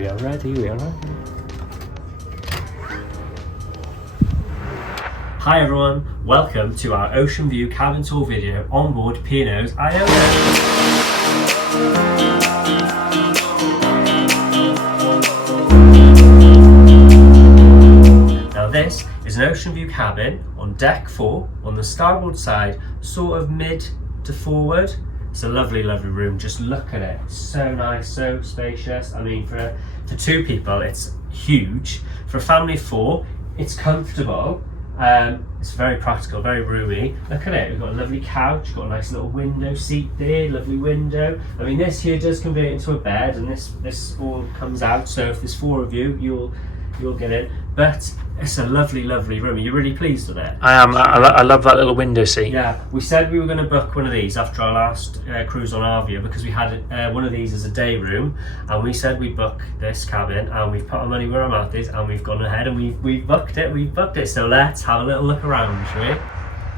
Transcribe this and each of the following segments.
We are ready, we are ready. Hi everyone, welcome to our Ocean View cabin tour video on board P&O's Iona. Now this is an Ocean View cabin on deck 4 on the starboard side, sort of mid to forward. It's a lovely, lovely room. Just look at it. It's so nice, so spacious. I mean, for 2 people, it's huge. For a family of 4, it's comfortable. It's very practical, very roomy. Look at it. We've got a lovely couch. We've got a nice little window seat there. Lovely window. I mean, this here does convert into a bed, and this all comes out. So if there's 4 of you, you'll get it. But it's a lovely, lovely room. Are you really pleased with it? I am. I love that little window seat. Yeah, we said we were going to book one of these after our last cruise on Arvia because we had one of these as a day room, and we said we'd book this cabin, and we've put our money where our mouth is, and we've gone ahead and we've booked it. So let's have a little look around, shall we?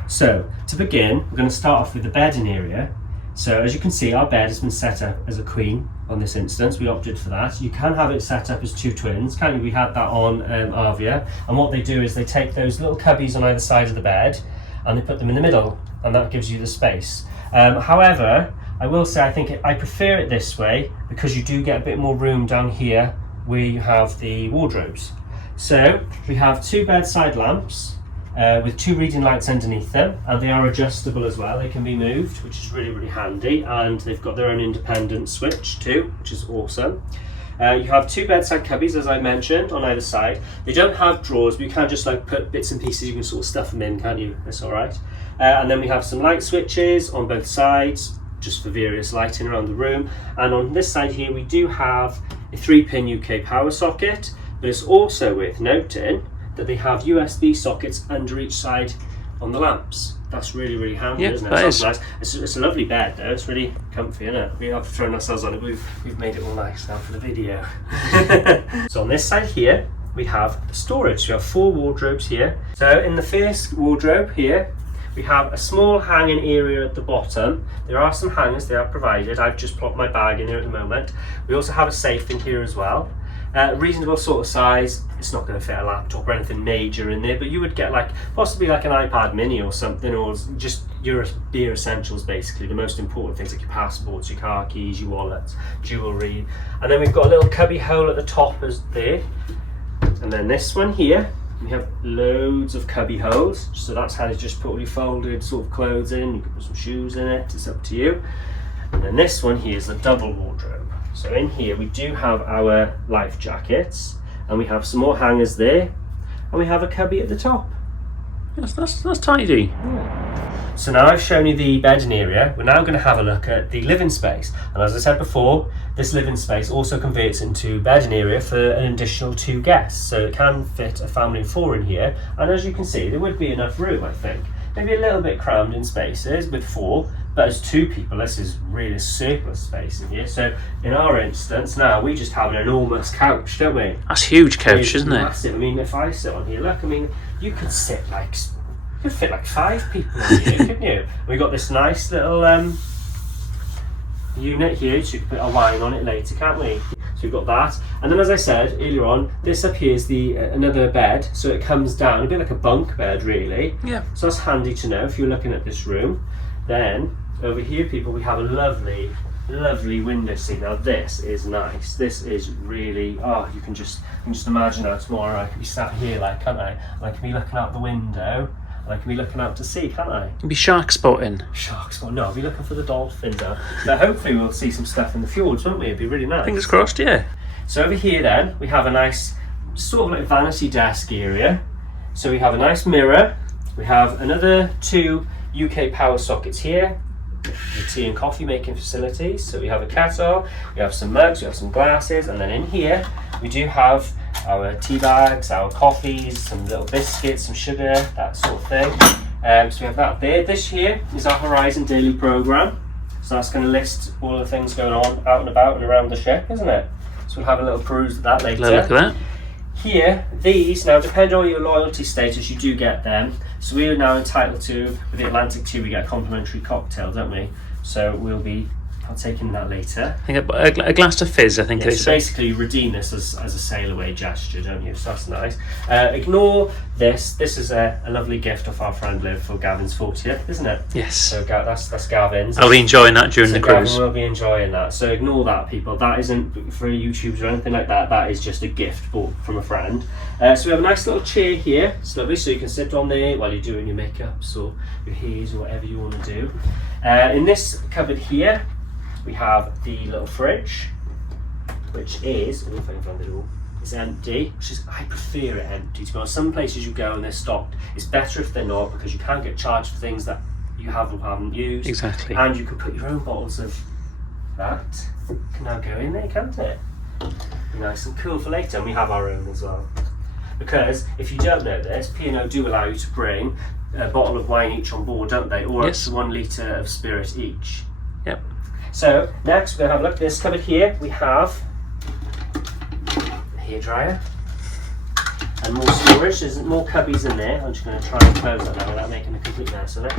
So to begin, we're going to start off with the bedding area. So as you can see, our bed has been set up as a queen on this instance. We opted for that. You can have it set up as 2 twins, can't you? We had that on Arvia, and what they do is they take those little cubbies on either side of the bed and they put them in the middle, and that gives you the space. However, I will say I prefer it this way because you do get a bit more room down here where you have the wardrobes. So we have 2 bedside lamps with 2 reading lights underneath them, and they are adjustable as well. They can be moved, which is really, really handy, and they've got their own independent switch too, which is awesome. You have 2 bedside cubbies, as I mentioned, on either side. They don't have drawers, but you can just like put bits and pieces, you can sort of stuff them in, can't you? That's all right. And then we have some light switches on both sides, just for various lighting around the room. And on this side here, we do have a 3-pin UK power socket, but it's also worth noting that they have USB sockets under each side on the lamps. That's really, really handy, isn't it? That's nice. It's a lovely bed though. It's really comfy, isn't it? We have thrown ourselves on it. We've made it all nice now for the video. So on this side here, we have the storage. We have 4 wardrobes here. So in the first wardrobe here, we have a small hanging area at the bottom. There are some hangers, they are provided. I've just plopped my bag in here at the moment. We also have a safe in here as well. Reasonable sort of size. It's not going to fit a laptop or anything major in there, but you would get possibly like an iPad mini or something, or just your bare essentials, basically the most important things like your passports, your car keys, your wallets, jewellery. And then we've got a little cubby hole at the top as there, and then this one here we have loads of cubby holes, so that's how you just put all your folded sort of clothes in. You can put some shoes in it, it's up to you. And then this one here is the double wardrobe. So in here we do have our life jackets, and we have some more hangers there, and we have a cubby at the top. Yes, that's tidy. Yeah. So now I've shown you the bedding area, we're now going to have a look at the living space. And as I said before, this living space also converts into bedding area for an additional 2 guests. So it can fit a family of 4 in here, and as you can see, there would be enough room, I think. Maybe a little bit crammed in spaces with 4, but as 2 people, this is really surplus space in here. So in our instance now, we just have an enormous couch, don't we? That's a huge couch, isn't it? Massive. I mean, if I sit on here, look, I mean, you could fit like 5 people on here, couldn't you? We've got this nice little unit here, so you can put a wine on it later, can't we? So we've got that, and then as I said earlier on, this up here is the another bed, so it comes down a bit like a bunk bed, really. Yeah. So that's handy to know if you're looking at this room. Then over here, people, we have a lovely, lovely window seat. Now this is nice. This is really, you can just imagine how tomorrow I could be sat here, like, can't I? And I can be looking out the window, and I can be looking out to sea, can't I? You'll be shark spotting. Shark spotting? No, I'll be looking for the dolphins now. But hopefully we'll see some stuff in the fjords, won't we? It'd be really nice. Fingers crossed, yeah. So over here then, we have a nice sort of like vanity desk area. So we have a nice mirror. We have another 2 UK power sockets here. The tea and coffee making facilities. So we have a kettle, we have some mugs, we have some glasses, and then in here we do have our tea bags, our coffees, some little biscuits, some sugar, that sort of thing. So we have that there. This here is our Horizon daily programme. So that's going to list all the things going on out and about and around the ship, isn't it? So we'll have a little peruse at that later. Look at that. Here, these, now depending on your loyalty status, you do get them. So we are now entitled to, with the Atlantic 2, we get a complimentary cocktail, don't we? So we'll be partake in that later. I think a glass of fizz, I think Yeah, it is. so basically you redeem this as a sail away gesture, don't you? So that's nice. Ignore this. This is a lovely gift off our friend Liv for Gavin's 40th, isn't it? Yes. So that's Gavin's. I'll be enjoying that during So the Gavin cruise. will be enjoying that. So ignore that, people. That isn't for YouTubes or anything like that. That is just a gift bought from a friend. So we have a nice little chair here. It's lovely, so you can sit on there while you're doing your makeups or your hairs or whatever you want to do. In this cupboard here, we have the little fridge, which is, I don't know if I can find the door, it's empty, which is, I prefer it empty to be honest. Some places you go and they're stocked. It's better if they're not, because you can't get charged for things that you have or haven't used. Exactly. And you can put your own bottles of that. Can now go in there, can't it? Be nice and cool for later, and we have our own as well. Because if you don't know this, P&O do allow you to bring a bottle of wine each on board, don't they? Or Yes. up to 1 litre of spirit each. Yep. So next we're going to have a look at this cupboard here. We have a hairdryer and more storage. There's more cubbies in there. I'm just going to try and close that now without making a complete mess of it.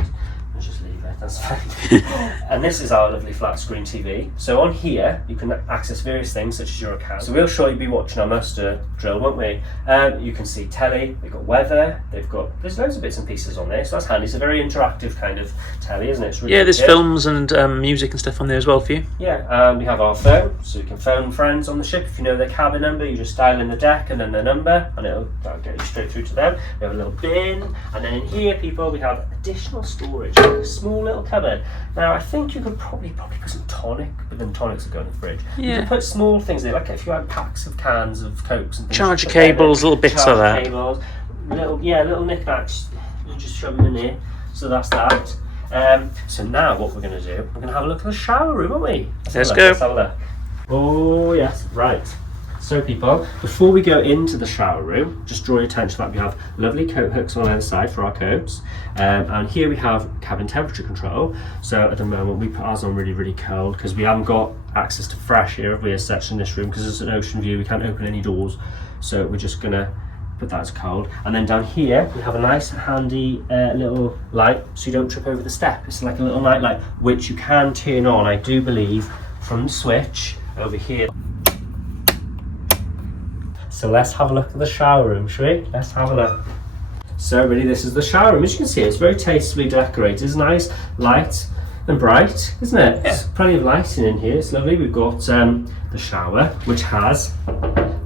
Let's just leave it, that's fine. And this is our lovely flat screen TV. So on here you can access various things such as your account. So we'll surely be watching our muster drill, won't we? You can see telly, they've got weather, there's loads of bits and pieces on there, so that's handy. It's a very interactive kind of telly, isn't it? It's really Yeah, there's good. films and music and stuff on there as well for you. Yeah, we have our phone, so you can phone friends on the ship. If you know their cabin number, you just dial in the deck and then their number, and that'll get you straight through to them. We have a little bin, and then in here, people, we have additional storage, a small little cupboard. Now, I think you could probably put some tonic, but then tonics will go in the fridge. You Yeah. can put small things there, like if you had packs of cans of Cokes and things. Charger you put there, cables, little bits of that. Cables, little knickknacks, you just shove them in there. So that's that. So now what we're going to do, we're going to have a look at the shower room, aren't we? Let's go. Let's have a look. Oh yes, right. So people, before we go into the shower room, just draw your attention that we have lovely coat hooks on either side for our coats. And here we have cabin temperature control. So at the moment we put ours on really, really cold because we haven't got access to fresh air as such in this room, because it's an ocean view, we can't open any doors. So we're just gonna put that as cold. And then down here we have a nice handy little light so you don't trip over the step. It's like a little night light which you can turn on, I do believe, from the switch over here. So let's have a look at the shower room, shall we? Let's have a look. So really, this is the shower room. As you can see, it's very tastefully decorated. It's nice, light and bright, isn't it? Yeah. There's plenty of lighting in here. It's lovely. We've got the shower, which has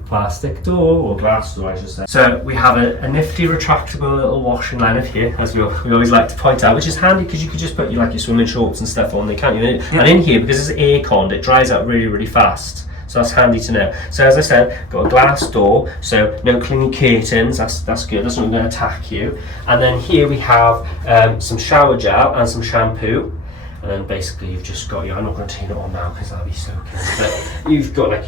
plastic door, or glass door I should say. So we have a nifty retractable little washing line up here, as we always like to point out, which is handy because you could just put your swimming shorts and stuff on there, can't you? Yeah. And in here, because it's air conned, it dries out really, really fast. So that's handy to know. So as I said, got a glass door, so no clinging curtains, that's good, that's not going to attack you. And then here we have some shower gel and some shampoo. And then basically you've just got I'm not going to turn it on now because that'll be soaking. But you've got I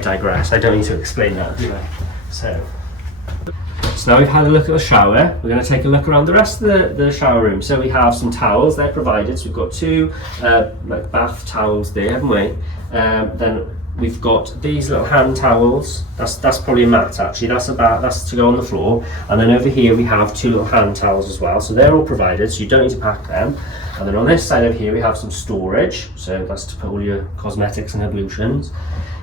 digress. I don't need to explain that, do I? So now we've had a look at the shower, we're going to take a look around the rest of the shower room. So we have some towels, they're provided. So we've got two like bath towels there, haven't we? Then we've got these little hand towels. That's probably a mat actually. That's to go on the floor. And then over here we have two little hand towels as well. So they're all provided, so you don't need to pack them. And then on this side over here we have some storage. So that's to put all your cosmetics and ablutions.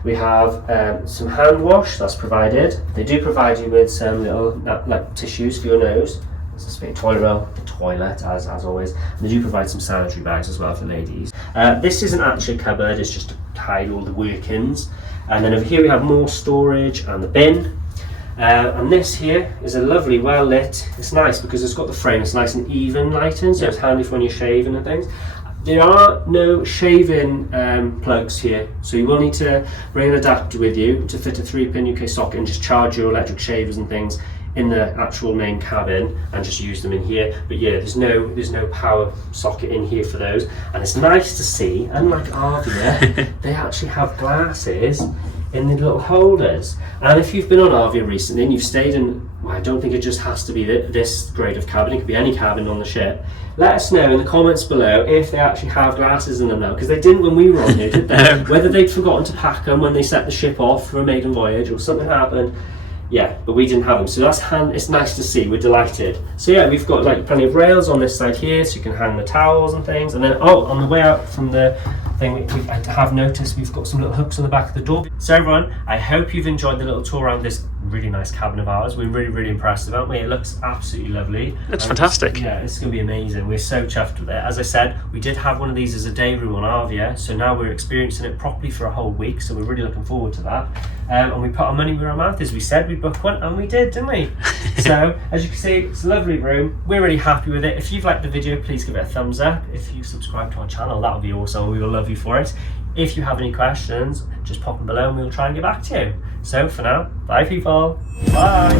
We have some hand wash that's provided. They do provide you with some little like tissues for your nose. It's a toilet roll, toilet as always. And they do provide some sanitary bags as well for ladies. This isn't actually a cupboard, it's just to hide all the workings. And then over here we have more storage and the bin. And this here is a lovely, well lit. It's nice because it's got the frame, it's nice and even lighting, so it's handy for when you're shaving and things. There are no shaving plugs here, so you will need to bring an adapter with you to fit a 3-pin UK socket and just charge your electric shavers and things in the actual main cabin and just use them in here. But yeah, there's no power socket in here for those. And it's nice to see, unlike Arvia, they actually have glasses in the little holders. And if you've been on Arvia recently and you've stayed in, well, I don't think it just has to be this grade of cabin, it could be any cabin on the ship. Let us know in the comments below if they actually have glasses in them now, because they didn't when we were on here, did they? Whether they'd forgotten to pack them when they set the ship off for a maiden voyage or something happened. Yeah, but we didn't have them, so that's it's nice to see. We're delighted. So yeah, we've got like plenty of rails on this side here, so you can hang the towels and things. And then on the way out from the thing, I have noticed we've got some little hooks on the back of the door. So everyone, I hope you've enjoyed the little tour around this really nice cabin of ours. We're really impressed, aren't we? It looks absolutely lovely. Looks fantastic. Yeah, it's going to be amazing. We're so chuffed with it. As I said, we did have one of these as a day room on Arvia, so now we're experiencing it properly for a whole week, so we're really looking forward to that. And we put our money where our mouth is. We said we'd book one, and we did, didn't we? So, as you can see, it's a lovely room. We're really happy with it. If you've liked the video, please give it a thumbs up. If you subscribe to our channel, that would be awesome. We will love you for it. If you have any questions, just pop them below and we'll try and get back to you. So for now, bye people. Bye.